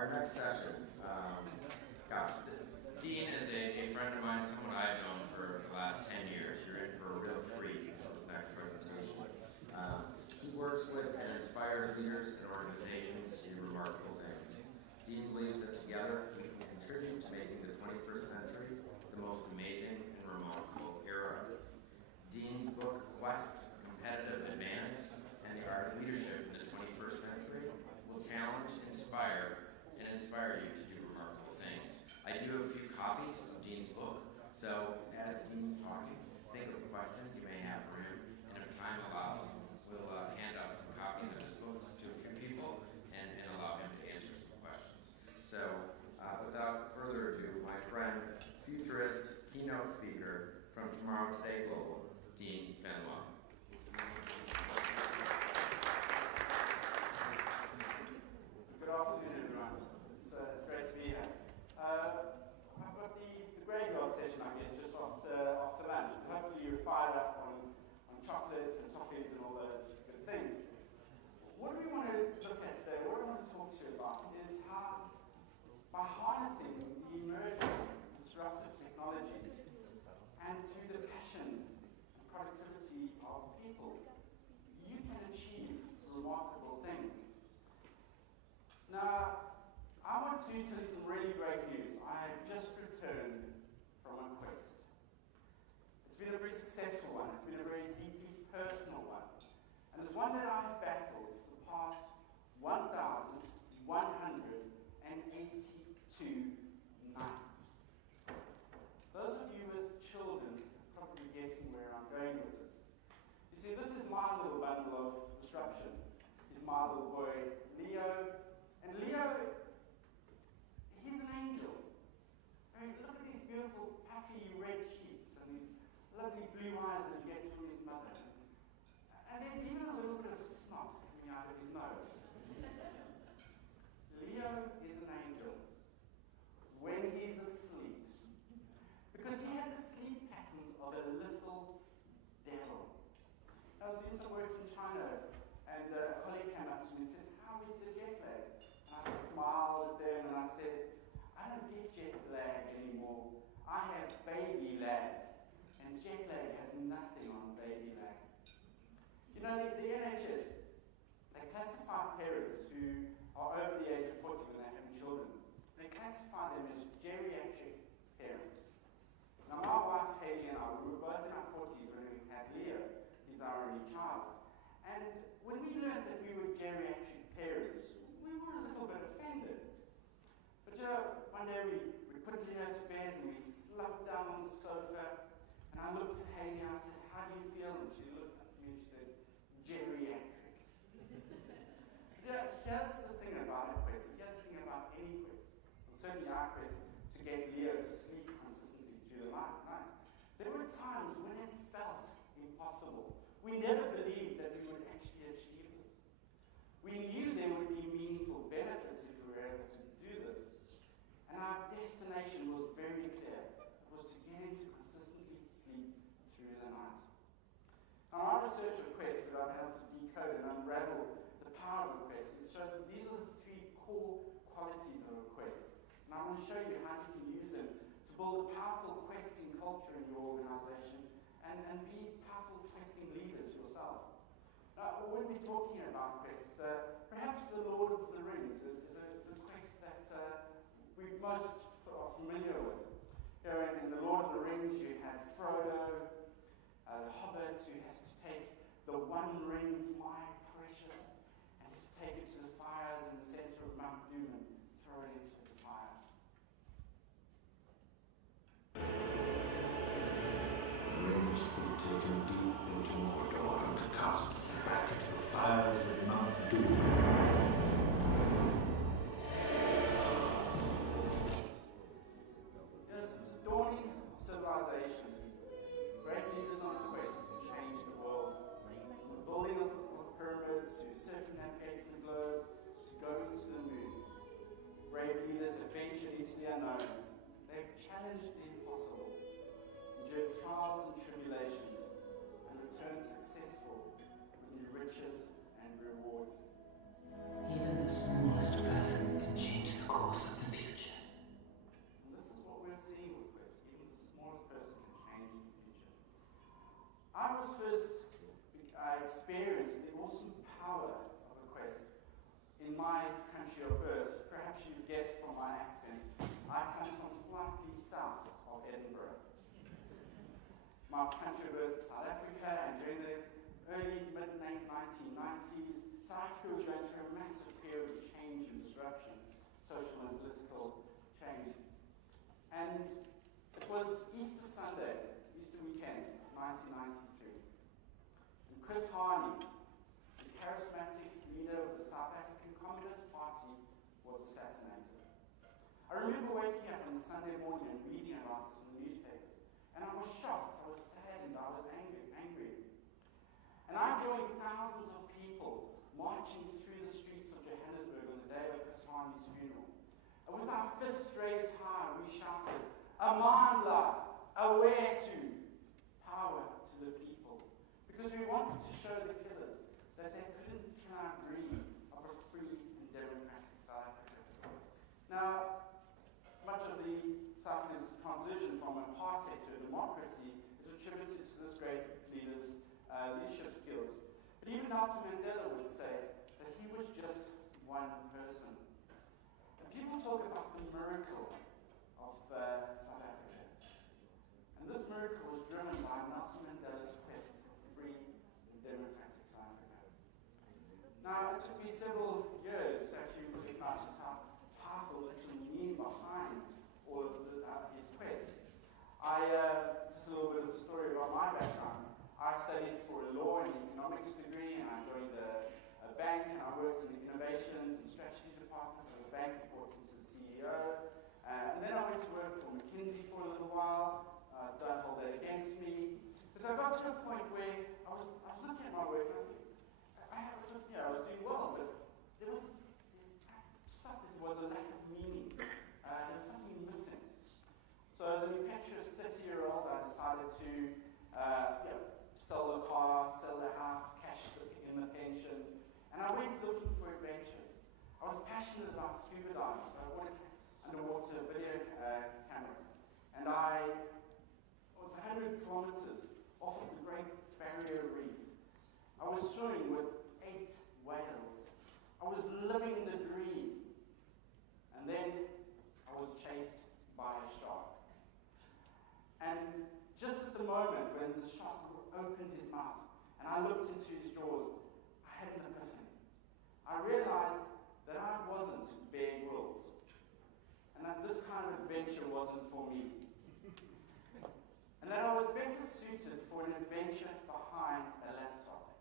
Our next session, Dean is a friend of mine, someone I've known for the last 10 years. You're in for a real treat with this next presentation. He works with and inspires leaders and organizations to do remarkable things. Dean believes that together we can contribute to making the 21st century the most amazing and remarkable era. Dean's book, Quest, Competitive Advantage, and the Art of Leadership in the 21st Century will challenge, inspire you to do remarkable things. I do have a few copies of Dean's book, so as Dean's talking, think of questions you may have for him, and if time allows, we'll hand out some copies of his books to a few people and allow him to answer some questions. So, without further ado, my friend, futurist, keynote speaker from HRO Today Global, Dean Van Loan. Good afternoon, everyone. It's great to be here. I've got the graveyard session, I guess, just after lunch. And hopefully you're fired up on chocolates and toffees and all those good things. What we want to look at today, what I want to talk to you about, is how, by harnessing the emergent disruptive technology and through the passion and productivity of people, you can achieve remarkable things. Now, I want to tell you some really great news. I have just returned from a quest. It's been a very successful one. It's been a very deeply personal one. And it's one that I've battled for the past 1,182 nights. Those of you with children are probably guessing where I'm going with this. You see, this is my little bundle of disruption. He's my little boy, Leo. And Leo, he's an angel. I mean, look at these beautiful, puffy red cheeks and these lovely blue eyes that he gets from his mother. And there's even a little bit of snot coming out of his nose. Leo is an angel when he's asleep, because he had the sleep patterns of a little devil. I was doing some work in China, and a colleague came up to me and said, "How is the jet lag?" And I smiled at them and I said, "I don't get jet lag anymore. I have baby lag. And jet lag has nothing on baby lag." You know, the NHS, they classify parents who are over the age of 40 when they're having children. They classify them as geriatric parents. Now, my wife, Haley, and I, we were both in our 40s when we had Leo. He's our only child. And when we learned that we were geriatric parents, we were a little bit offended. But you know, one day we put Leo to bed and we slumped down on the sofa, and I looked at Haley and I said, "How do you feel?" And she looked at me and she said, "Geriatric." But here's the thing about a quest, here's the thing about any quest, and certainly our quest, to get Leo to sleep consistently through the night. There were times when it felt impossible. We never believed that we would actually achieve this. We knew there would be meaningful benefits if we were able to do this. And our destination was very clear. It was to get him to consistently sleep through the night. Now, our research of quests that I've been able to decode and unravel the power of a quest, it shows that these are the three core qualities of a quest. And I want to show you how you can use them to build a powerful questing culture in your organization and be powerful questing leaders yourself. Now, when we're talking about quests, perhaps the Lord of the Rings is a quest that we most are familiar with. You know, in the Lord of the Rings, you have Frodo, the Hobbit, who has to take the one ring, my precious, and has to take it to the fires in the center of Mount Doom and throw it into the fire. Rings be taken deep into Mordor and cast back into the fires of Mount Doom. Yes, it's a dawning civilization. Great leaders on a quest to change the world. From the building of pyramids to circumnavigating the globe to going to the moon. Brave leaders have ventured into the unknown. They've challenged the impossible, endured trials and tribulations, and returned successful with new riches and rewards. my country of birth, perhaps you've guessed from my accent, I come from slightly south of Edinburgh. My country of birth is South Africa, and during the early, mid-1990s, South Africa was going through a massive period of change and disruption, social and political change. And it was Easter Sunday, Easter weekend, 1993. And Chris Hani, the charismatic leader of the South African Communist Party, was assassinated. I remember waking up on Sunday morning and reading about this in the newspapers. And I was shocked, I was sad, and I was angry. And I joined thousands of people marching through the streets of Johannesburg on the day of Chris Hani's funeral. And with our fists raised high, we shouted, "Amandla, aware to, power to the people." Because we wanted to show the killers that they couldn't kill our dream of a free and democratic South Africa. Now, much of the South Africa's transition from apartheid to a democracy is attributed to this great leader's leadership skills. But even Nelson Mandela would say that he was just one person. And people talk about the miracle of South Africa. And this miracle was driven by Nelson Mandela's quest for free and democratic South Africa. Now, it took me several years to actually recognize just how powerful the actual meaning behind all of his quest. Just a little bit of a story about my background. I studied for a law and economics degree, and I joined a bank, and I worked in the innovations and strategy department of the bank, reporting to the CEO. And then I went to work for McKinsey for a little while. Don't hold that against me. But I got to a point where I was looking at my work, and I was doing well, but I just felt that there was a lack of meaning. There was something missing. So as an impetuous 30-year-old, I decided to sell the car, sell the house, cash in the pension, and I went looking for adventures. I was passionate about scuba diving, so I bought an underwater video camera, and I was 100 kilometers off of the Great Barrier Reef. I was swimming with 8 whales. I was living the dream, and then I was chased by a shark. And just at the moment when the shark opened his mouth and I looked into his jaws, I had an epiphany. I realized that I wasn't Bear Grylls, and that this kind of adventure wasn't for me. And that I was better suited for an adventure behind a laptop.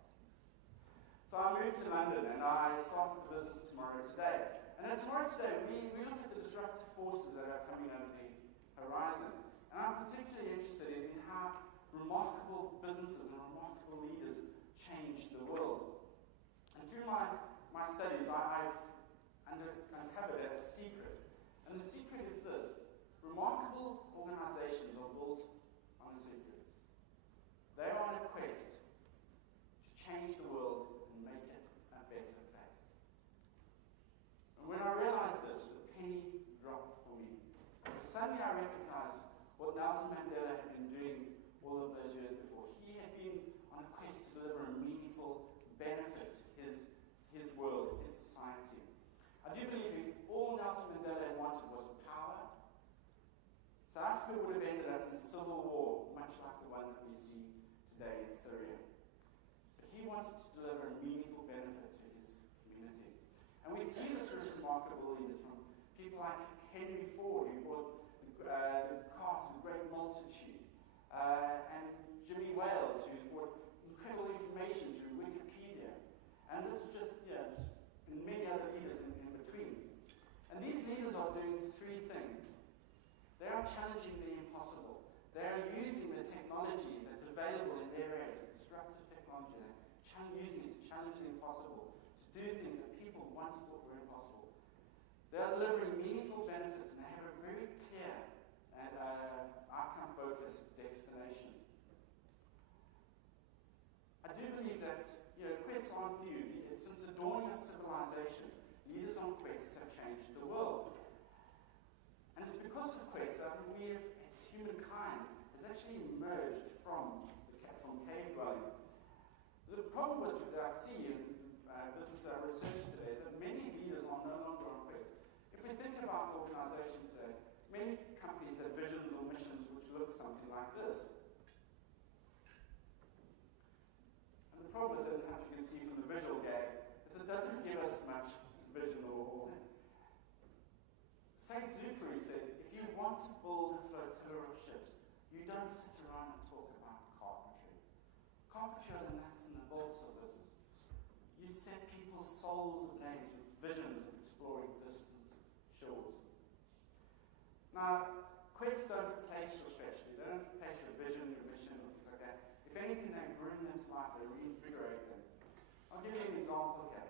So I moved to London and I started the business Tomorrow Today. And at Tomorrow Today, we look at the disruptive forces that are coming over the horizon. And I'm particularly interested in how remarkable businesses and remarkable leaders change the world. And through my studies, I've uncovered a secret. And the secret is this: remarkable organizations are built on a secret. They are on a quest to change the world and make it a better place. And when I realized this, the penny dropped for me. Suddenly I recognized what Nelson Mandela had been doing all of those years before. He had been on a quest to deliver a meaningful benefit to his world, his society. I do believe if all Nelson Mandela had wanted was power, South Africa would have ended up in a civil war, much like the one that we see today in Syria. But he wanted to deliver a meaningful benefit to his community. And we see this with remarkable leaders, from people like Henry Ford, who brought the cars in great multitude, and Jimmy Wales, who brought incredible information through Wikipedia. And this is just and many other leaders in between. And these leaders are doing 3 things. They are challenging the impossible. They are using the technology that's available in their area, disruptive technology, and using it to challenge the impossible, to do things that people once thought were impossible. They are delivering meaningful benefits, and they have a very clear and outcome-focused destination. I do believe that quests aren't new. Since the dawning of civilization, leaders on quests have changed the world. And it's because of quests that we, as humankind, has actually emerged from cave dwelling. The problem that I see in business research today is that many leaders something like this. And the problem with it, as you can see from the visual gag, is it doesn't give us much vision or Saint-Exupéry said, if you want to build a flotilla of ships, you don't sit around and talk about carpentry. Carpentry are the nuts and the bolts of business. You set people's souls ablaze with visions of exploring distant shores. Now, quests don't replace your strategy. They don't replace your vision, your mission, or things like that. If anything, they bring them to life, they reinvigorate them. I'll give you an example here.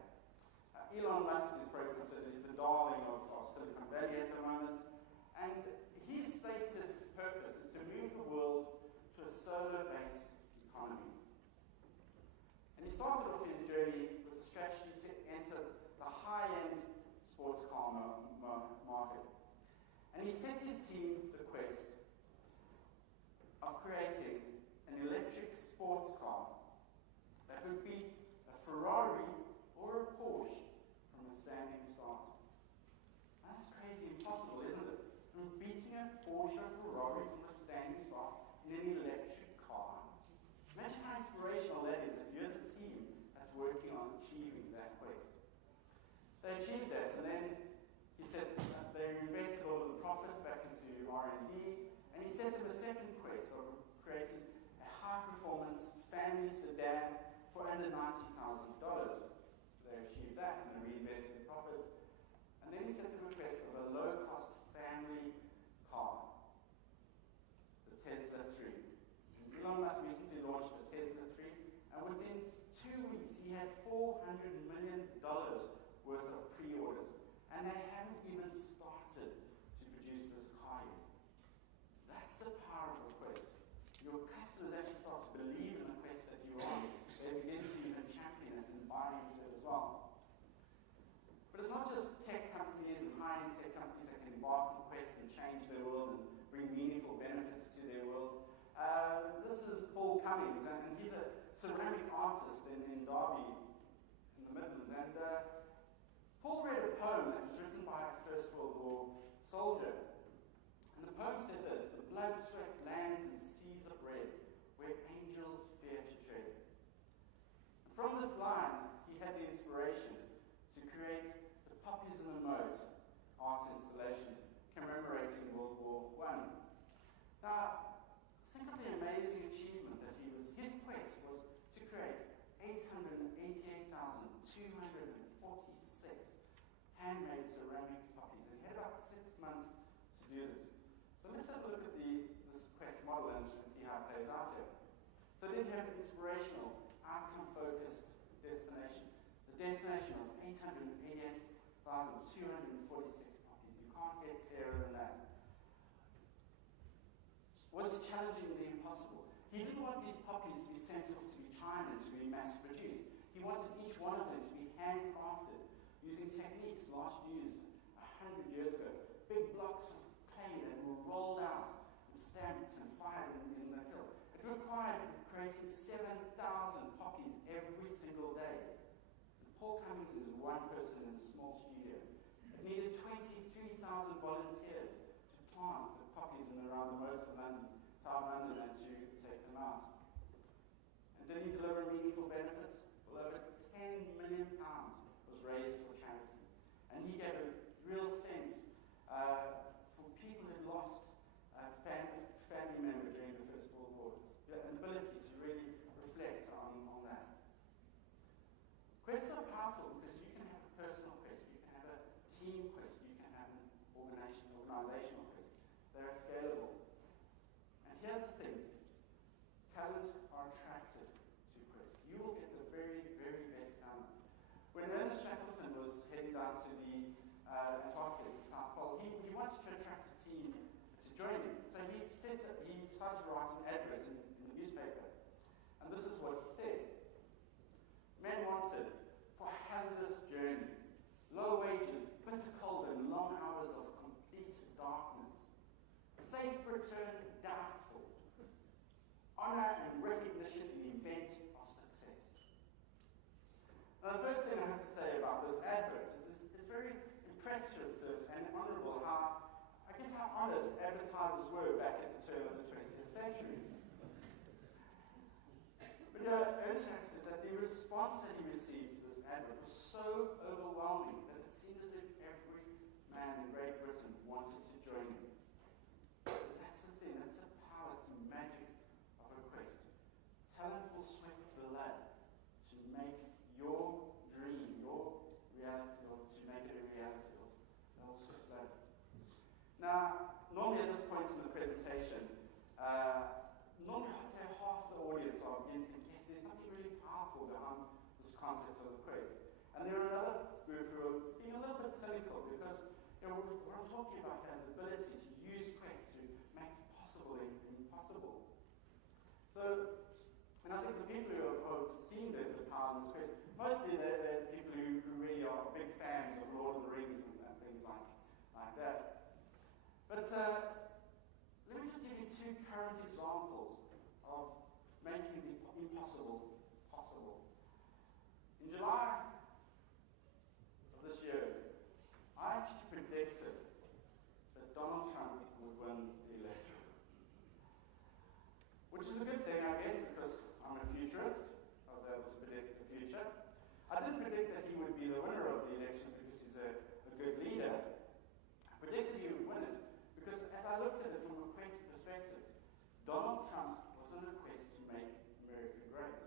Elon Musk is probably considered the darling of Silicon Valley at the moment, and his stated purpose is to move the world to a solar-based economy. And he started off his journey with a strategy to enter the high-end sports car market. And he set his team the quest of creating an electric sports car that would beat a Ferrari or a Porsche from a standing start. That's crazy impossible, isn't it? From beating a Porsche or Ferrari from a standing start in an electric car. Imagine how inspirational that is if you're the team that's working on achieving that quest. They achieved that, and then he said they invested all of the profits back into R&D, and he set them a second quest of creating a high-performance family sedan for under $90,000. They achieved that, and they reinvested the profits. And then he set the request of a low-cost family car, the Tesla 3. And Elon Musk recently launched the Tesla 3, and within 2 weeks he had $400 million worth of pre-orders. And they haven't even started to produce this car yet. That's the power of the quest. Your customers actually start to believe in the quest that you're on. They begin to even champion it and buy into it as well. But it's not just tech companies and high-end tech companies that can embark on quests and change their world and bring meaningful benefits to their world. This is Paul Cummings, and he's a ceramic artist in Derby, in the Midlands. And Paul read a poem that was written by a First World War soldier. And the poem said this: the blood sweat lands in seas of red, where angels fear to tread. And from this line, he had the inspiration to create the Poppies in the Moat art installation commemorating World War I. Now, think of the amazing achievement that his quest was to create 888,246 handmade ceramic poppies. And he had about 6 months to do this. So let's have a look at this quest model and see how it plays out here. So then you have an inspirational, outcome-focused destination. The destination of 888,246 poppies. You can't get clearer than that. Was he challenging the impossible? He didn't want these poppies to be sent off to China to be mass-produced. He wanted each one of them to be handcrafted using techniques last used 100 years ago. Big blocks of clay that were rolled out and stamped and fired in the kiln. It required creating 7,000 poppies every single day. And Paul Cummings is one person in a small studio. It needed 23,000 volunteers to plant the poppies in and around the moat of London, Town London, and to take them out. And did he deliver meaningful benefits? Well, over £10 million was raised for charity. And he gave a real sense for people who lost a family member during the First World War. An ability to really reflect on that. Quests are powerful because you can have a personal quest, you can have a team quest, you can have an organizational quest. They're scalable. And here's the thing. Talent are attracted to quests. You will get the very, very best talent. When Ernest Shackleton was heading down to the Antarctica, the South Pole, he wanted to attract a team to join him. So he decided to write an advert in the newspaper. And this is what he said. Men wanted for hazardous journey, low wages, bitter cold, and long hours of complete darkness. Safe return doubtful. Honor and recognition in the event of success. Now, the first thing I have to say about this advert is it's very impressive and honorable how honest advertisers were back at the turn of the 20th Ernst said that the response that he received to this advert was so overwhelming that it seemed as if every man in Great Britain wanted to join him. That's the thing, that's the power, it's the magic of a quest. Talent will sweat blood to make your dream, your reality, or to make it a reality. They'll sweat blood. Now, normally at this point in the presentation, normally I'd say half the audience are beginning to think, yes, there's something really powerful behind this concept of the quest. And there are another group who are being a little bit cynical because what I'm talking about here is the ability to use quest to make the possible impossible. So, and I think the people who have seen the power of this quest, mostly they're people who really are big fans of Lord of the Rings and things like that. But let me just give you two current examples of making the impossible possible. In July of this year, I actually predicted that Donald Trump would win the election. Which is a good thing, I guess, because I'm a futurist. I was able to predict the future. I didn't predict that he would be the winner of the election because he's a good leader. I predicted he would win it because as I looked at it from a quest perspective, Donald Trump was on a quest to make America great.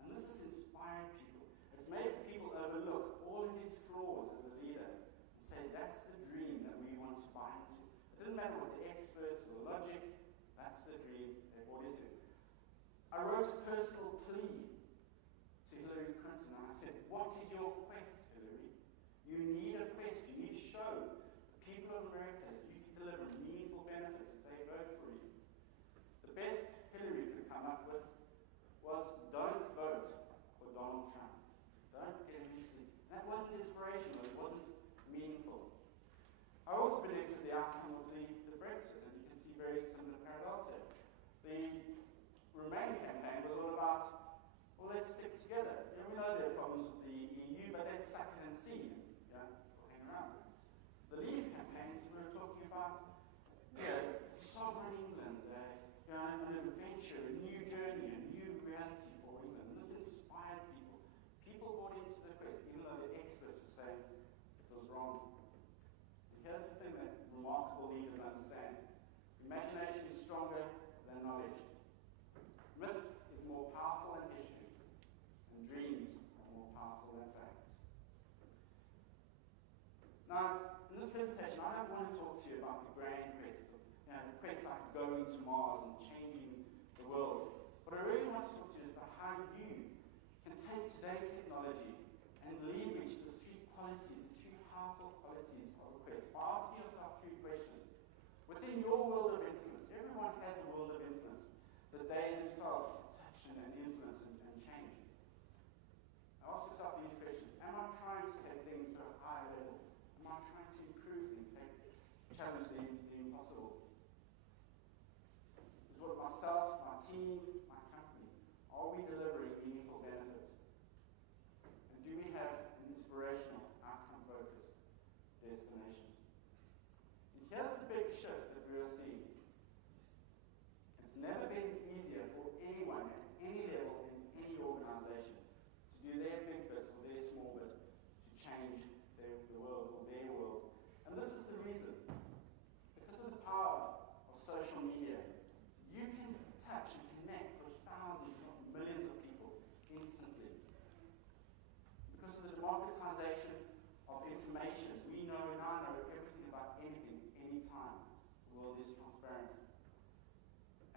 And this has inspired people. It's made people overlook all of his flaws as a leader and say, that's the dream that we want to buy into. It didn't matter what the experts or the logic, that's the dream they bought into. I wrote a personal plea to Hillary Clinton and I said, what is your quest, Hillary? You need a quest. You need to show the people of America that you can deliver meaningful benefits if they vote for you. The best Hillary could come up with was, don't vote for Donald Trump. Don't get him easily. That wasn't inspirational. It wasn't meaningful. I also predicted the outcome of the Brexit, and you can see very similar parallels here. The Remain campaign was all about, well, let's stick together. We know there are problems with the EU, but let's suck it and see. We'll hang around. The Leave campaigns, we were talking about sovereign England, an adventure, a new journey, a new reality for England. And this inspired people. People bought into the quest, even though the experts were saying it was wrong. And here's the thing that remarkable leaders understand. Imagination is stronger than knowledge. Myth is more powerful than history, and dreams are more powerful than facts. Now, in this presentation, I don't want to talk to you about the grand quests, the quests like going to Mars and changing the world. What I really want to talk to you is about how you can take today's technology and leverage the three powerful qualities of a quest by asking yourself three questions. Within your world of influence, everyone has a world of influence that they themselves can touch and influence and change. Ask yourself these questions. Am I trying to take things to a higher level? Am I trying to improve things, challenge the impossible? Is what myself, my team, my company, are we delivering meaningful benefits? And do we have an inspirational, outcome-focused destination? And here's the big shift that we are seeing. It's never been easier for anyone at any level in any organization to do their big bit or their small bit to change the world or their world. And this is the reason. Because of the power of social media, you can touch and connect with thousands, if not millions of people instantly. Because of the democratization of information, we now know everything about anything, anytime. The world is transparent.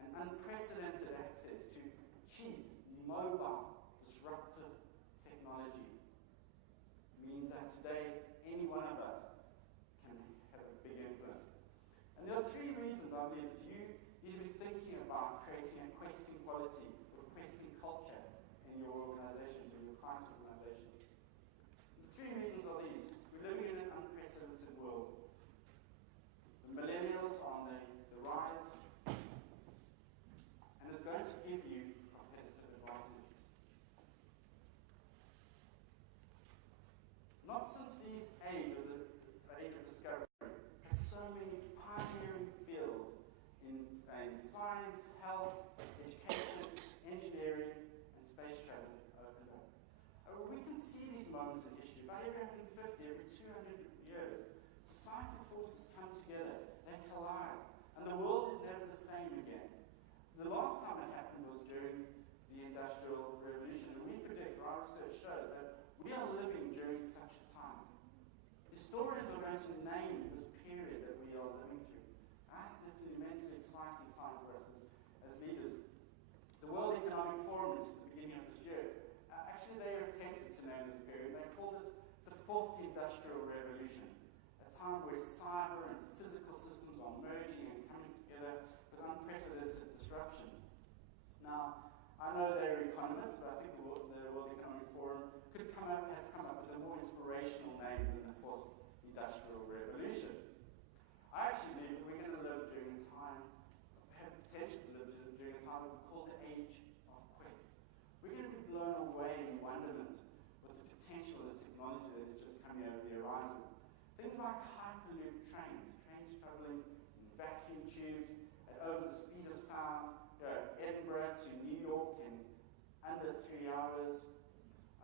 And unprecedented access to cheap, mobile, disruptive technology means that today any one of us can have a big influence. And there are three reasons I believe that you need to be thinking about creating a questing quality or questing culture in your organizations or your client organizations. The three reasons are these. We're living in an unprecedented world. The millennials are on the rise. And it's going to give you competitive advantage. Not since the age of discovery have so many pioneering fields The last time it happened was during the Industrial Revolution, and we predict, our research shows, that we are living during such a time. Historians are going to name this period that we are living through. I think it's an immensely exciting time for us as leaders. The World Economic Forum, just at the beginning of this year, actually they attempted to name this period. They called it the Fourth Industrial Revolution, a time where cyber and physical systems are merging and coming together with unprecedented disruption. Now, I know they're economists, but I think the World Economic Forum could have come up with a more inspirational name than the Fourth Industrial Revolution. I actually believe that we're going to live during a time, have the potential to live during a time that we call the age of quest. We're going to be blown away in wonderment with the potential of the technology that is just coming over the horizon. Things like hyperloop trains traveling in vacuum tubes at over the speed of sound, Edinburgh to New York in under 3 hours.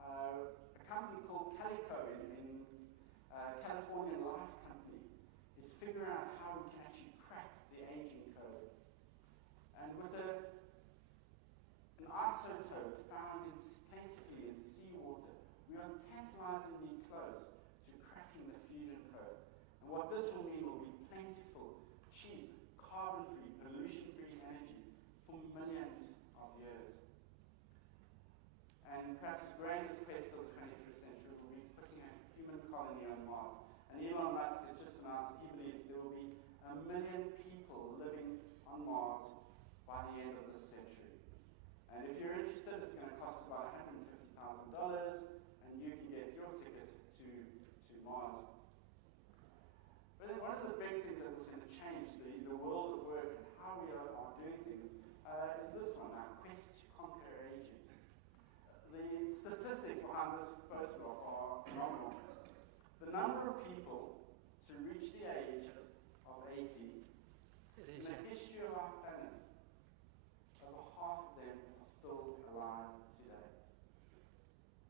A company called Calico in California Life Company is figuring out how we can actually crack the aging code. And with an isotope found plentifully in seawater, we are tantalizingly close to cracking the fusion code. And what this will mean will be plentiful, cheap, carbon-free, pollution-free energy for millions of years. And perhaps the greatest quest of the 21st century will be putting a human colony on Mars. And Elon Musk has just announced that he believes there will be 1 million people living on Mars by the end of this century. And if you're interested, it's going to cost about $150,000, and you can get your ticket to Mars. But then one of the big things that was going to change the world of work and how we are doing things is this one, our quest to conquer aging. The statistics behind this photograph are phenomenal. The number of people to reach the age of 80 in the history of our planet, over half of them are still alive today.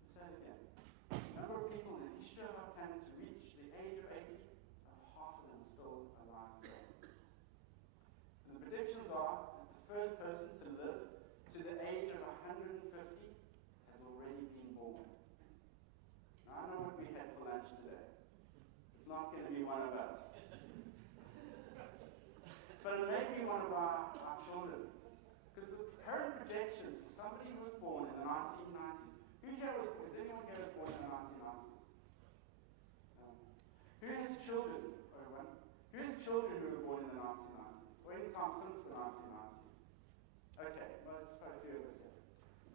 Let's say it again. The number of people in the history of our planet to reach the age of 80, over half of them are still alive today. And the predictions are that the first person to live to the age of 150 has already been born. Now, I know what we had for lunch today. It's not going to be one of us. But it may be one of our children. Because the current projections for somebody who was born in the 1990s, is anyone here was born in the 1990s? Who has children? Who has children who were born in the 1990s? Or any time since the 1990s? Okay, well, there's quite a few of us here.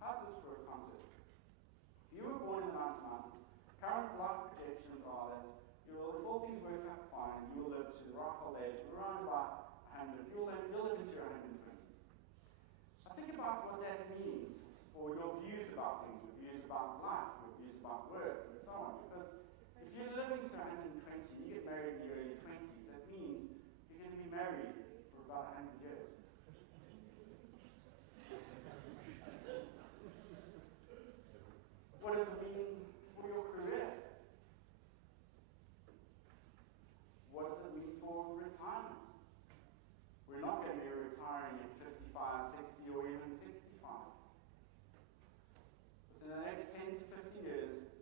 How's this for a concept? If you were born in the 1990s, current life projections are that if all things work out fine, you will live to the ripe old age of around about 100. You'll live into your 120s. Now think about what that means for your views about things, your views about life, your views about work, and so on. Because if you're living to 120 and you get married in your early 20s, that means you're going to be married for about 100 years. What does it mean for your career? What does it mean for retirement? We're not going to be retiring at 55, 60, or even 65. Within the next 10 to 15 years,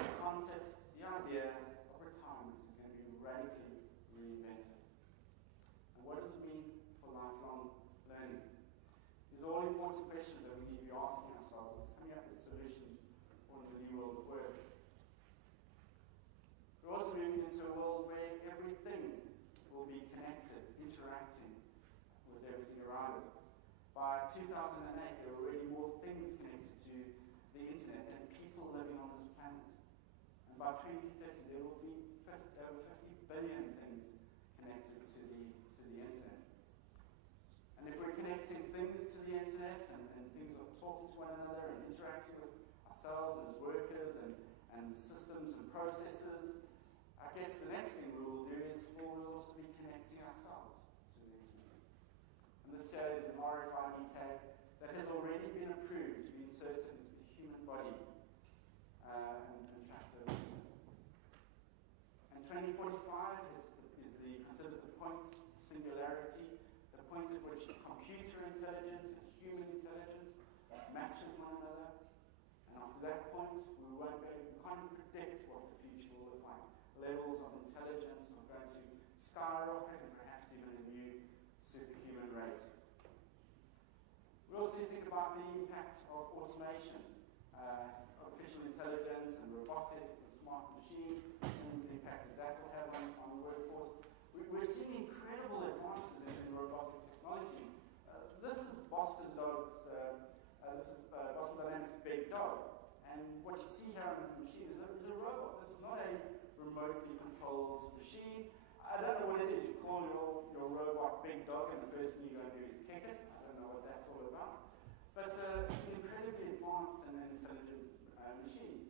the concept, the idea of retirement is going to be radically reinvented. And what does it mean for lifelong learning? These are all important questions that we need to be asking ourselves and coming up with solutions for the new world of work. We're also moving into a world where everything will be connected, interacting with everything around it. By 2008, there were already more things connected to the internet than people living on this planet. And by 2030, there will be over 50 billion things connected to the internet. And if we're connecting things to the internet and things are talking to one another and interacting with ourselves as workers and systems and processes, I guess the next thing we will do is we'll also be connecting ourselves to the internet. And this here is an RFID tag that has already been approved to be inserted into the human body and tracked over the internet. And 2045 is considered the point of singularity, the point at which computer intelligence and human intelligence matches one another. And after that point, we can't predict what the future will look like. Levels of intelligence are going to skyrocket and perhaps even a new superhuman race. We also think about the impact of automation, artificial intelligence and robotics and smart machines, and the impact that will have on the workforce. We're seeing incredible advances in robotic technology. This is Boston Dynamics' big dog. And what you see here on the machine is a robot. This is not a remotely controlled machine. I don't know what it is. You call your robot big dog, and the first thing you're going to do is kick it. I don't know what that's all about. But it's an incredibly advanced and intelligent machine.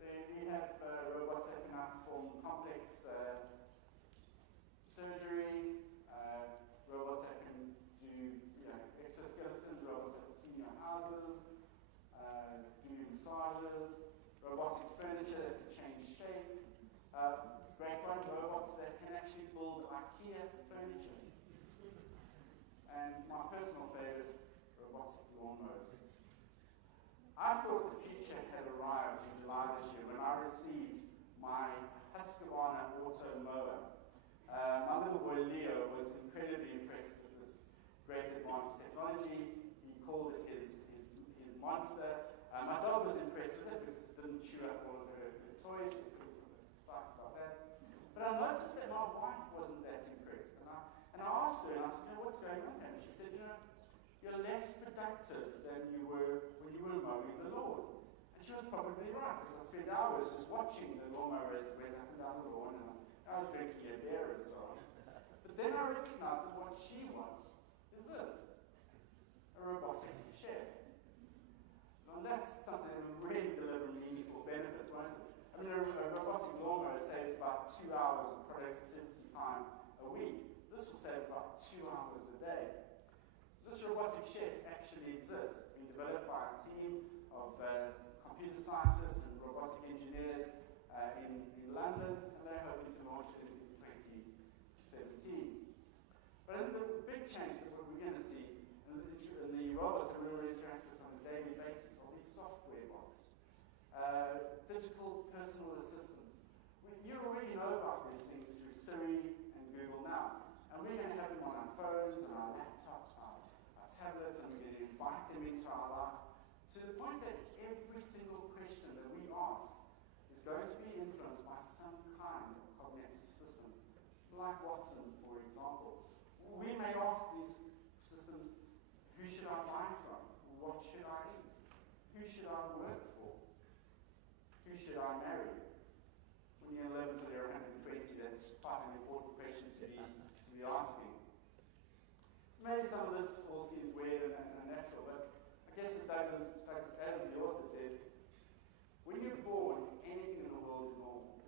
We have robots that can now perform complex surgery, robots that can do exoskeletons, robots that can clean your houses, do massages, robotic furniture that can change shape, great one, robots that can actually build IKEA furniture. And my personal favorite, robotic lawnmowers. I thought the future had arrived in July this year when I received my Husqvarna auto mower. My little boy Leo was incredibly impressed with this great advanced technology. He called it his monster. My dog was impressed with it because it didn't chew up all of her toys. We were pretty excited about that. But I noticed that my wife wasn't that impressed. And I asked her, and I said, what's going on here? And she said, you're less productive than you were when you were mowing the lawn. And she was probably right, because I spent hours just watching the lawnmower as it went up and down the lawn, and I was drinking a beer and so on. But then I recognized that what she wants is this, a robotic chef. And that's something that will really deliver meaningful benefits, won't it? I mean, a robotic lawnmower saves about 2 hours of productivity time a week. This will save about 2 hours a day. This robotic chef actually exists. It's been developed by a team of computer scientists and robotic engineers in London, and they're hoping to launch it in 2017. But I think the big change that we're going to see, and the robots that we will interact with on a daily basis, are these software bots, digital personal assistants. You already know about these things through Siri and Google now, and we're going to have them on our phones and our laptops, our tablets, and we're going to invite them into our life to the point that every single question that we ask is going to be influenced by some kind of cognitive system, like Watson, for example. We may ask these systems, who should I buy from? What should I eat? Who should I work for? Who should I marry? When you're 11 till you're 120, that's quite an important question to be asking. Maybe some of this all seems weird and unnatural, but I guess as Douglas Adams, the author, said, when you're born, anything in the world is normal.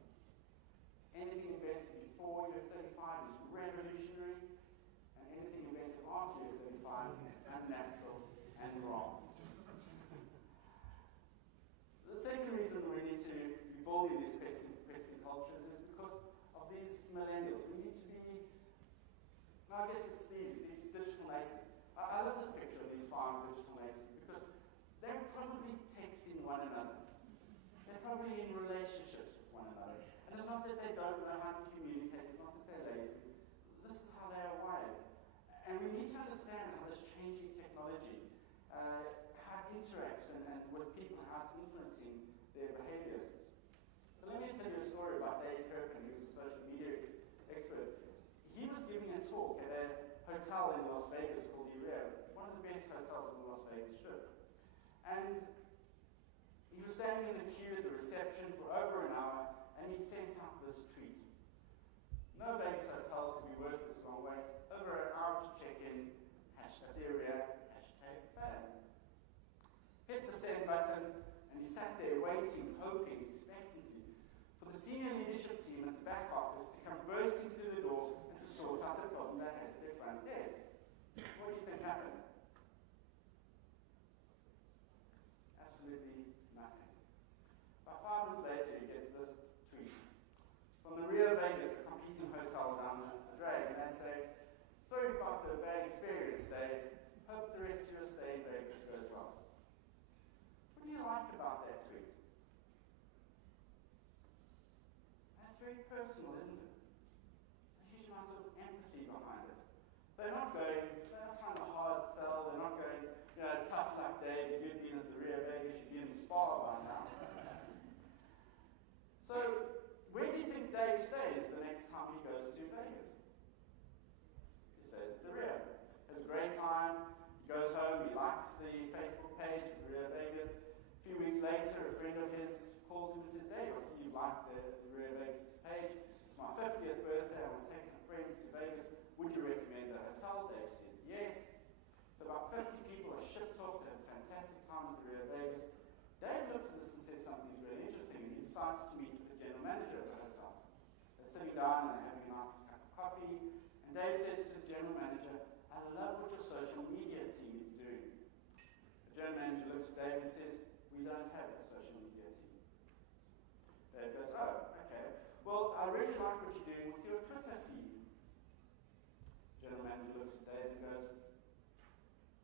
Anything invented before you're 35 is revolutionary, and anything invented after you're 35 is unnatural and wrong. The second reason we need to be building these questing cultures is because of these millennials. We need to be, I guess it's these digital natives. I love this picture of these 5 digital natives because they're probably texting one another. They're probably in relationships with one another. And it's not that they don't know how to communicate, it's not that they're lazy. This is how they are wired. And we need to understand how this changing technology, how it interacts and with people, how it's influencing their behavior. So let me tell you a story about Dave Kirpin, who's a social media expert. He was giving a talk at a hotel in Las Vegas called HRO, one of the best hotels on the Las Vegas Strip. And he was standing in the queue at the reception for over an hour, and he sent out this tweet. No Vegas hotel could be worth this long wait. Over an hour to check in, #Theoria, #fan. Hit the send button, and he sat there waiting, hoping, expectantly, for the senior leadership team at the back office to come bursting through the door and to sort out the problem they had at their front desk. What do you think happened? Absolutely nothing. About 5 minutes later, he gets this tweet from the Rio Vegas, a competing hotel down the drag, and they say, sorry about the bad experience, Dave. Hope hope the rest of your stay in Vegas goes well. What do you like about that tweet? That's very personal, isn't it? There's a huge amount of empathy behind it. They're not trying to hard sell, they're not going, tough luck, Dave, you'd been at the Rio Vegas, you'd be in the spa by now. So, where do you think Dave stays the next time he goes to Vegas? He stays at the Rio. Has a great time, he goes home, he likes the Facebook page of the Rio Vegas. A few weeks later, a friend of his calls him and says, Dave, I see you like the Rio Vegas page. It's my 50th birthday, I want to take some friends to Vegas. Would you recommend a hotel? Dave says yes. So about 50 people are shipped off to have a fantastic time at the Rio Vegas. Dave looks at this and says something really interesting, and he decides to meet with the general manager of the hotel. They're sitting down and they're having a nice cup of coffee, and Dave says to the general manager, I love what your social media team is doing. The general manager looks at Dave and says, we don't have a social media team. Dave goes, oh, okay. Well, I really like what you're doing with your Twitter feed. The general manager looks at Dave and goes,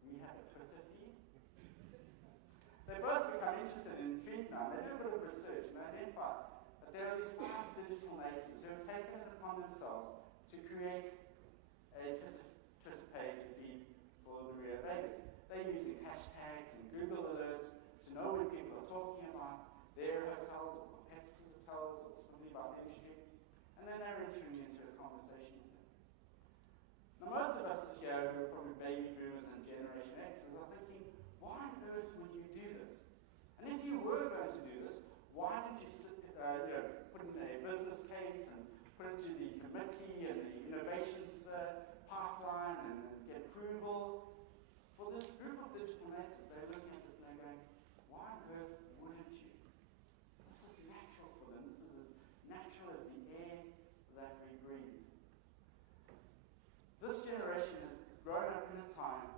we have a Twitter feed? They both become interested and intrigued now. They do a bit of research and they identify that there are these 5 digital natives who have taken it upon themselves to create a Twitter page and feed for the Rio Vegas. They're using hashtags and Google alerts to know when people are talking about their hotels or competitors' hotels or something about the industry, and then they're entering into a conversation with them. Now, most of us here who are probably baby boomers and Generation Xers are thinking, why on earth would you do this? And if you were going to do this, why didn't you put in a business case and put it to the committee and the innovations pipeline and get approval? For this group of digital natives, they're looking at this and they're going, why on earth wouldn't you? This is natural for them. This is as natural as the air that we breathe. This generation has grown up in a time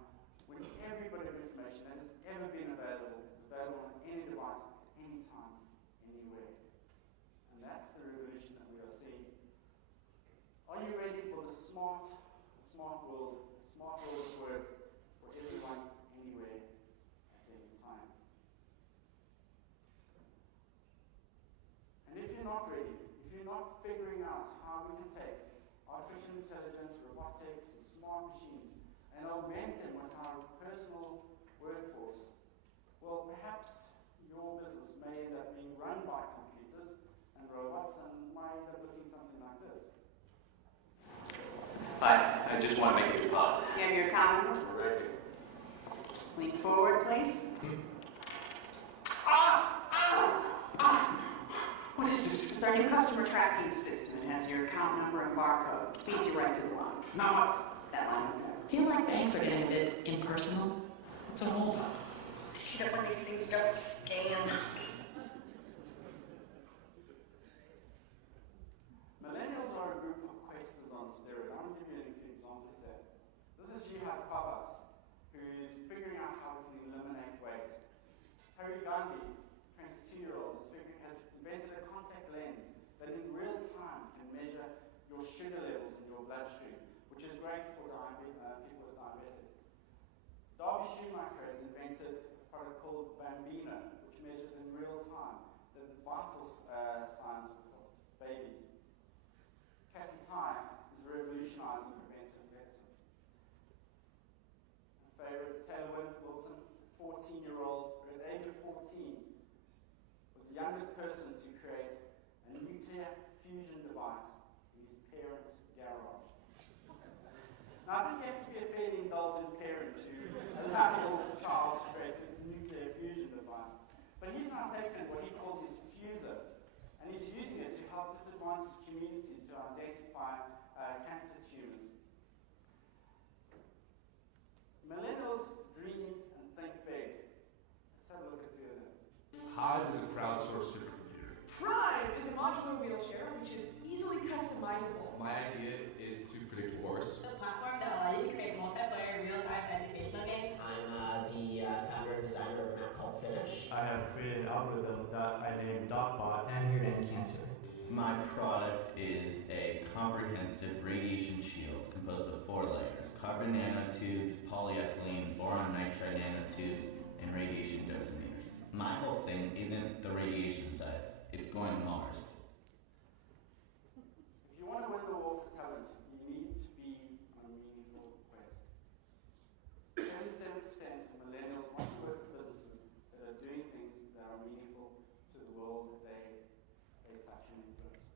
when every bit of information that has ever been available is available on any device, anytime, anywhere. And that's the revolution that we are seeing. Are you ready for the smart world of work for everyone, anywhere, at any time? And if you're not ready, if you're not figuring out how we can take artificial intelligence, robotics, and smart machines and augment them with our personal workforce, well, perhaps your business may end up being run by computers and robots and might end up looking something like this. Hi, I just want to make a deposit. You have your account number? Right here. Lean forward, please. What is this? It's our new customer tracking system. It has your account number and barcode. Speeds you right to the line. No. That line over there. Feel like banks are getting a bit impersonal. What's on hold? I hate it when these things don't scan. Millennials are a group of questers on steroids. I'm going to give you a few examples there. This is Jihad Pavas, who is figuring out how we can eliminate waste. Harry Gandhi, 22-year-old, has invented a contact lens that in real time can measure your sugar levels in your bloodstream, which is great for people with diabetes. Darby Schumacher has invented a product called Bambino, which measures in real time the vital signs of babies. Kathy Tai is revolutionizing preventive medicine. My favorite, Taylor Wilson, 14-year-old, at the age of 14, was the youngest person to create a nuclear fusion device in his parents' garage. Now, I think you have to be a fairly indulgent parent to allow your child to create a nuclear fusion device. But he's now taken what he calls his fuser, and he's using it to help disadvantaged communities to identify cancer tumors. Millennials dream and think big. Let's have a look at the other. Hive is a crowdsourced supercomputer. Prime is a modular wheelchair which is easily customizable. My idea is to predict wars. The platform that allows you to create multiplayer real-time educational games. I'm the founder and designer of an app called Finish. I have created an algorithm that I named DocBot. I'm here to end cancer. My product is a comprehensive radiation shield composed of 4 layers: carbon nanotubes, polyethylene, boron nitride nanotubes, and radiation dosimeters. My whole thing isn't the radiation side, it's going to Mars. If you want to win the war for talent, you need to be on a meaningful quest. 77% of millennials want to work for businesses that are doing things that are meaningful to the world that they touch and influence.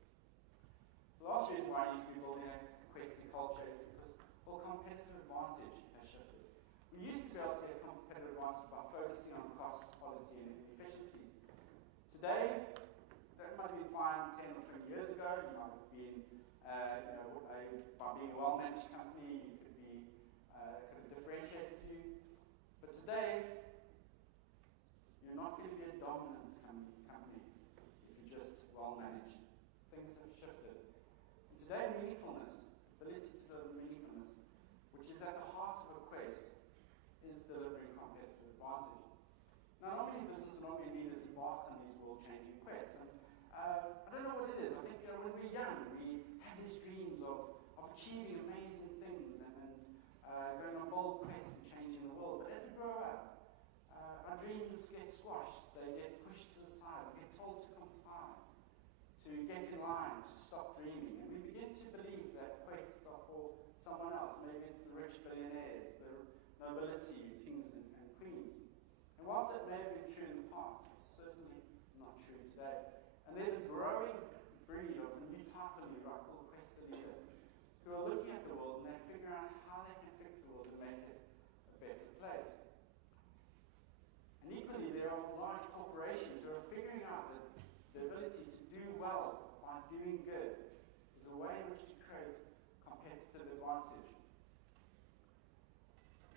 The last reason why you need to be building a questing culture is because, well, competitive advantage has shifted. We used to be able to get a competitive advantage by focusing on cost, quality, and efficiencies. Today, that might have been fine 10 or 20 years ago. You might have been, by being a well-managed company, you could be, could have differentiated you. But today, you're not going to be a dominant company if you're just well-managed. Things have shifted. And today, meaningfulness, ability to deliver meaningfulness, which is at the heart of a quest, is delivering competitive advantage. Now, not many businesses, not many leaders embark on these world-changing quests. And I don't know what it is. I think when we're young, we have these dreams of achieving amazing things and going on bold quests and changing the world. But as we grow up, our dreams get squashed. They get pushed to the side. We get told to comply, to get in line, to stop dreaming. And we begin to believe that quests are for someone else. Maybe it's the rich billionaires, the nobility, kings and queens. And whilst that may have been true in the past, it's certainly not true today. And there's a growing breed of a new type of leader I call quest leader, who are looking at the world and they're figuring out how they can fix the world and make it a better place. And equally, there are large corporations who are figuring out that the ability to do well by doing good is a way in which to create competitive advantage.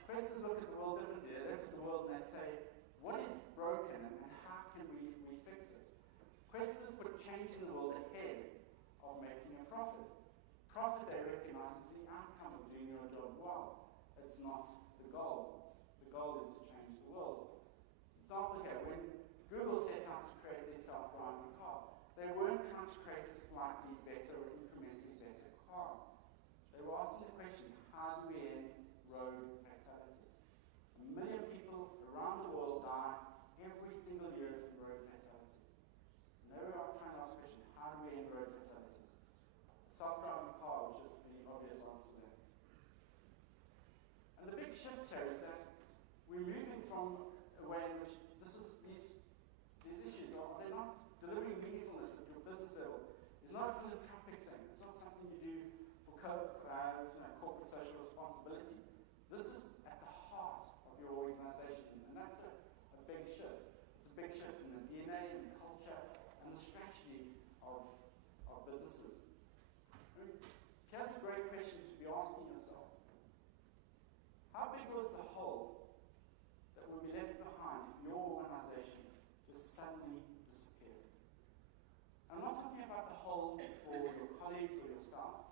Questers look at the world differently. They look at the world and they say, what is broken and how can we fix it? Questers put change in the world ahead of making a profit. Profit, they recognize, is the outcome of doing your job well. It's not the goal. The goal is to change the world. Example here, when Google set out to create their self-driving car, they weren't trying to create a slightly better or incrementally better car. They were asking the question, how do we end road fatalities? 1 million people around the world die every single year from road fatalities. And they were trying to ask the question, how do we end road fatalities? A self-driving car was just the obvious answer there. And the big shift here is that we're moving from a way in which these issues they're not delivering meaningfulness at your business level. It's not a philanthropic thing. It's not something you do for corporate social responsibility. This is at the heart of your organization, and that's a big shift. It's a big shift in the DNA and the culture and the strategy of businesses. Here's a great question to be asking yourself. How big was the hole that will be left behind if your organization just suddenly disappeared? I'm not talking about the hole for your colleagues or yourself.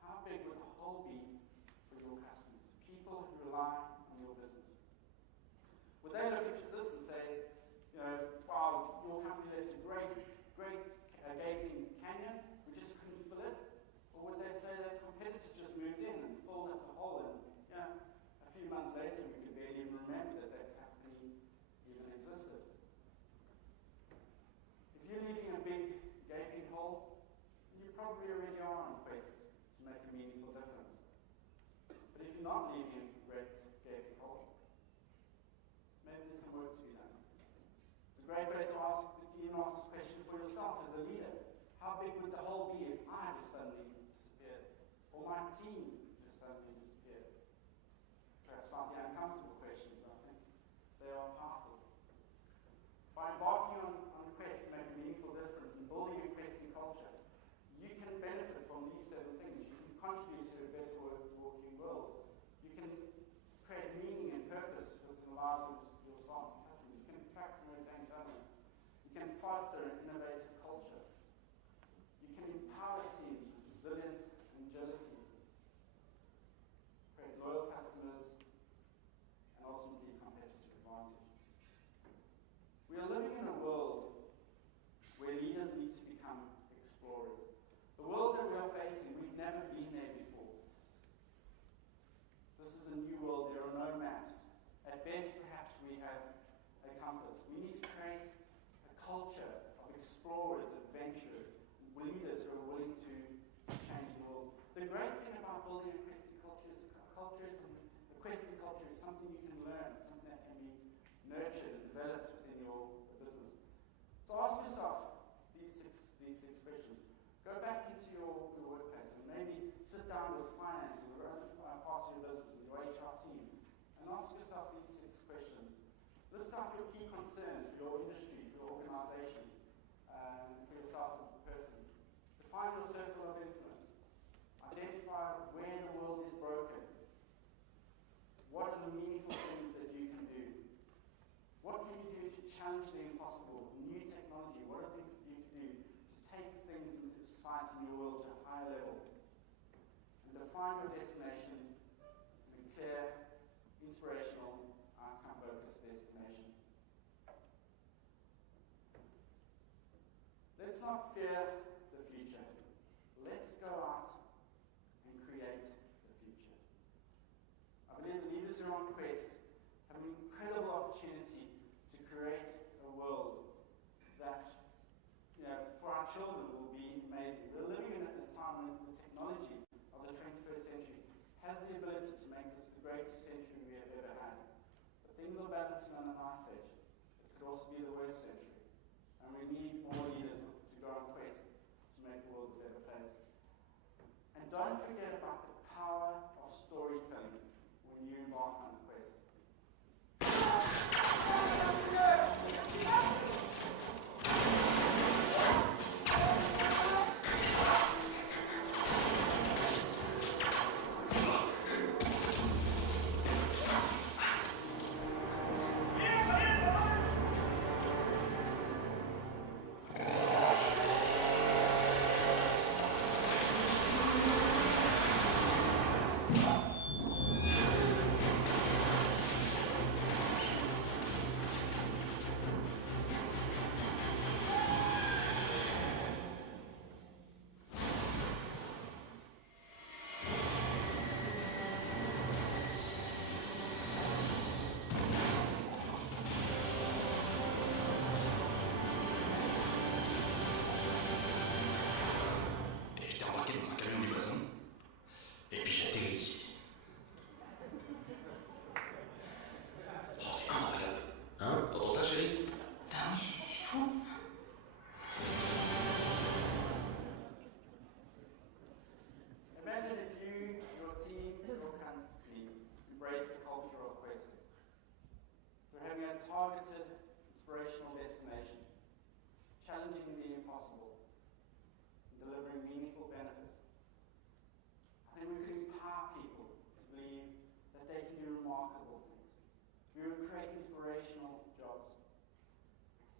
How big would the hole be for your customers, people who rely on your business? Would they look at this and say, wow, your company left a great gaping canyon, we just couldn't fill it? Or would they say that competitors just moved in and filled up the hole, and a few months later we could barely even remember that company even existed? If you're leaving a big gaping hole, you probably already are on quest to make a meaningful difference. But if you're not leaving a great gaping hole, maybe there's some work to be done. It's a great way to ask, you can ask this question for yourself as a leader. How big would the hole be if I just suddenly disappeared? Or my team just suddenly disappeared? Perhaps slightly uncomfortable questions, but I think they are powerful. By embarking on a quest to make a meaningful difference and building a questing culture, you can benefit from these 7 things. You can contribute to a better working world. You can create meaning and purpose within the lives of your staff and customers. You can attract and retain talent. You can foster an innovative culture. You can empower teams with resilience and agility. Create loyal customers and ultimately competitive advantage. We are living in a world where leaders need to become explorers. The world that we are never been there before. This is a new world. There are no maps. At best, perhaps we have a compass. We need to create a culture of explorers, adventurers, leaders who are willing to change the world. The great thing about building a questing culture is a questing culture is something you can learn, something that can be nurtured and developed within your business. So ask yourself these six questions. Go back into your workplace and maybe sit down with finance and other parts of your business with your HR team and ask yourself these six questions. List out your key concerns for your industry, for your organization, for yourself as a person. Define your circle of influence. Identify where the world is broken. What are the meaningful things that you can do? What can you do to challenge the impossible? New technology, what are things that you can do to take things in society and your world to a higher level? And define your destination in a clear, inspirational, outcome-focused destination. Let's not fear the future. Let's go out and create the future. I believe the leaders who are on Quest have an incredible opportunity to create a world that, for our children will be amazing. We're living in a time when the technology of the 21st century has the ability to make this the greatest century we have ever had. But things are balancing on a knife edge. It could also be the worst century. And we need more leaders to go on Quest to make the world a better place. And don't forget about the power of storytelling when you embark on a quest. Imagine if you, your team, your company embrace the culture of questing. We're having a targeted, inspirational destination, challenging the impossible, and delivering meaningful benefits. I think we could empower people to believe that they can do remarkable things. We would create inspirational jobs.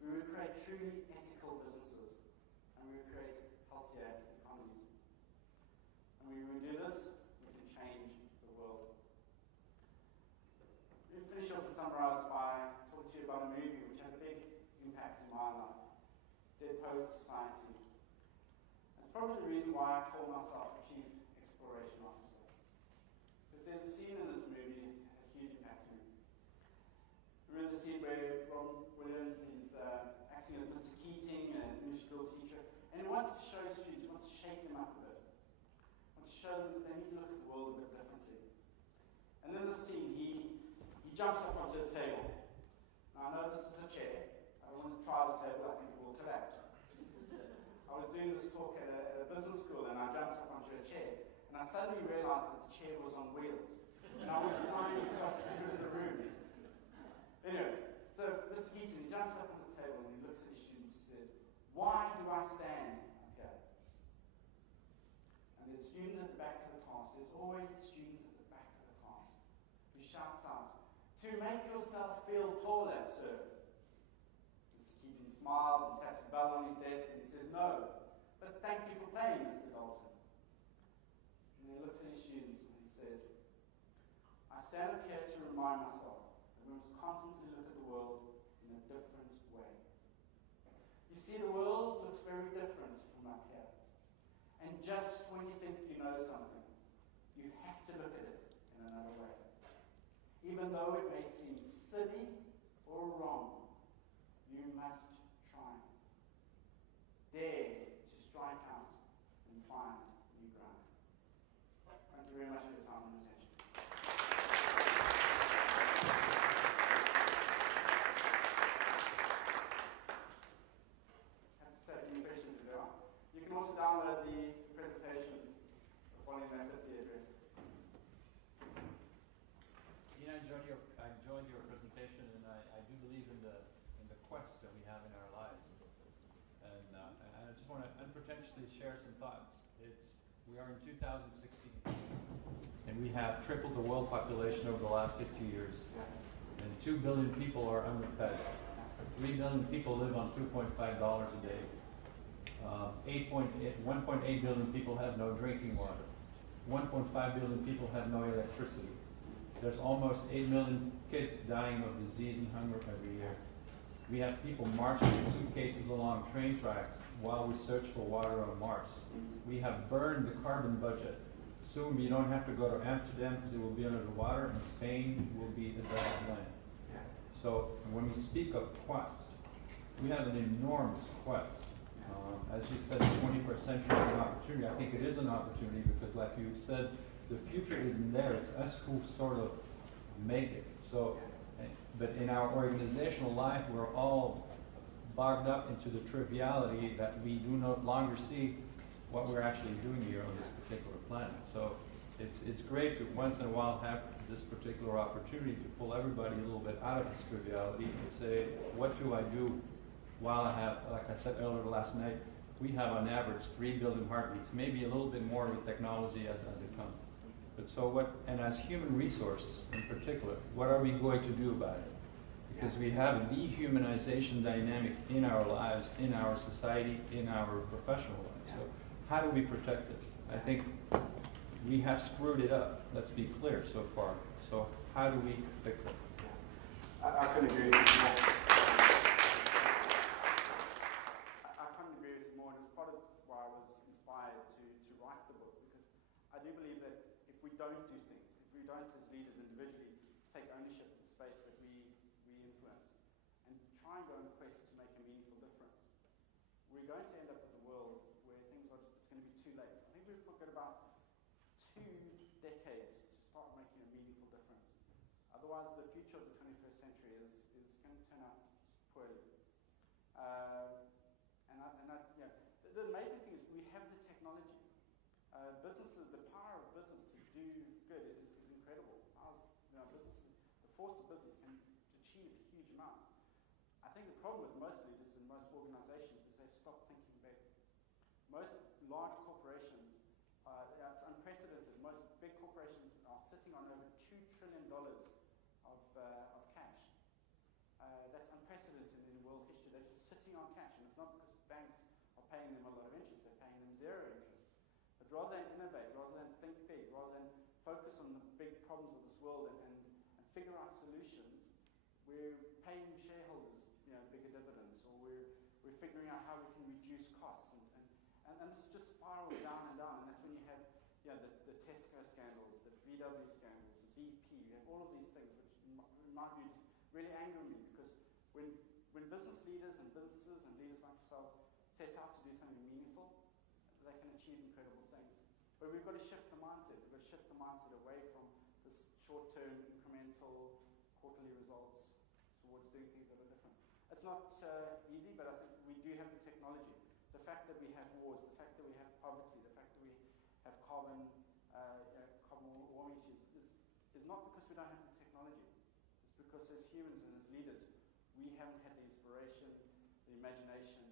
We would create truly ethical businesses, and we would create healthier economies. And when we do this, we can change the world. Let me finish off and summarize by talking to you about a movie which had a big impact in my life, Dead Poets Society. That's probably the reason why I call myself a Chief Exploration Officer. Because there's a scene in this movie that had a huge impact on me. Remember the scene where Robin Williams is acting as Mr. Keating, an English school teacher, and he wants to show students, he wants to shake them up a bit. He wants to show them that they need to look at the world a bit differently. And in the scene, he jumps up onto a table. Now I know this is a chair. I don't want to try the table, I think it will collapse. I was doing this talk at a business school and I jumped up onto a chair and I suddenly realized that the chair was on wheels. And I went flying across the room. Anyway, so Mr. Keating, he jumps up on the table and he looks at his students and says, "Why do I stand up here?" And there's a student at the back of the class. There's always a student at the back of the class who shouts out, "To make yourself feel taller, sir." Mr. Keating smiles and taps a bell on his desk and he says, "No, but thank you for playing, Mr. Dalton." And he looks at his students and he says, "I stand up here to remind myself that we must constantly look at the world in a different way. You see, the world looks very different from up here. And just when you think you know even though it may seem silly or wrong, you must try. Dare to strike out and find new ground. Thank you very much for your time and attention. Happy to take any questions if there are. You can also download the presentation following that at the address. I enjoyed your presentation, and I do believe in the quest that we have in our lives. And I just want to unpretentiously share some thoughts. We are in 2016, and we have tripled the world population over the last 50 years. And 2 billion people are underfed. 3 billion people live on $2.5 a day. 1.8 billion people have no drinking water. 1.5 billion people have no electricity. There's almost 8 million kids dying of disease and hunger every year. We have people marching with suitcases along train tracks while we search for water on Mars. We have burned the carbon budget. Soon you don't have to go to Amsterdam because it will be under the water, and Spain will be the desert land. So when we speak of quest, we have an enormous quest. As you said, the 21st century is an opportunity. I think it is an opportunity because, like you said, the future isn't there. It's us who sort of make it. So, but in our organizational life, we're all bogged up into the triviality that we do no longer see what we're actually doing here on this particular planet. So it's great to once in a while have this particular opportunity to pull everybody a little bit out of this triviality and say, what do I do while I have, like I said earlier last night, we have on average 3 billion heartbeats, maybe a little bit more with technology as it comes. But so what, and as human resources in particular, what are we going to do about it? Because we have a dehumanization dynamic in our lives, in our society, in our professional lives. So how do we protect this? I think we have screwed it up, let's be clear so far. So how do we fix it? I couldn't agree with you more. I couldn't agree with you more, and it's part of why I was inspired to write the book, because I do believe that if we don't do things, if we don't as leaders individually take ownership of the space that we influence, and try and go on quest to make a meaningful difference, we're going to end up with a world where things are just, it's going to be too late. I think we've got about 2 decades to start making a meaningful difference. Otherwise, the future of the 21st century is going to turn out poorly. The amazing thing is we have the technology. Businesses, the power of business to do good is incredible. Businesses, the force of business can achieve a huge amount. I think the problem with most leaders and most organizations is they stop thinking big. Most large corporations, it's unprecedented. Most big corporations are sitting on over $2 trillion of cash. That's unprecedented in world history. They're just sitting on cash, and it's not because banks are paying them a lot of interest. They're paying them 0 interest. But rather than innovate, rather than think big, rather than focus on the big problems of this world and figure out solutions, we're paying shareholders bigger dividends, or we're figuring out how we can reduce costs, and this just spirals down and down, and that's when you have the Tesco scandals, the VW scandals, the BP, you have all of these things which in my view just really anger me, because when business leaders and businesses and leaders like yourselves set out to do something meaningful, they can achieve incredible things. But we've got to shift the mindset. We've got to shift the mindset away from this short-term, incremental, quarterly results towards doing things that are different. It's not easy, but I think we do have the technology. The fact that we have wars, the fact that we have poverty, the fact that we have carbon warming issues is not because we don't have the technology. It's because as humans and as leaders, we haven't had the inspiration, the imagination,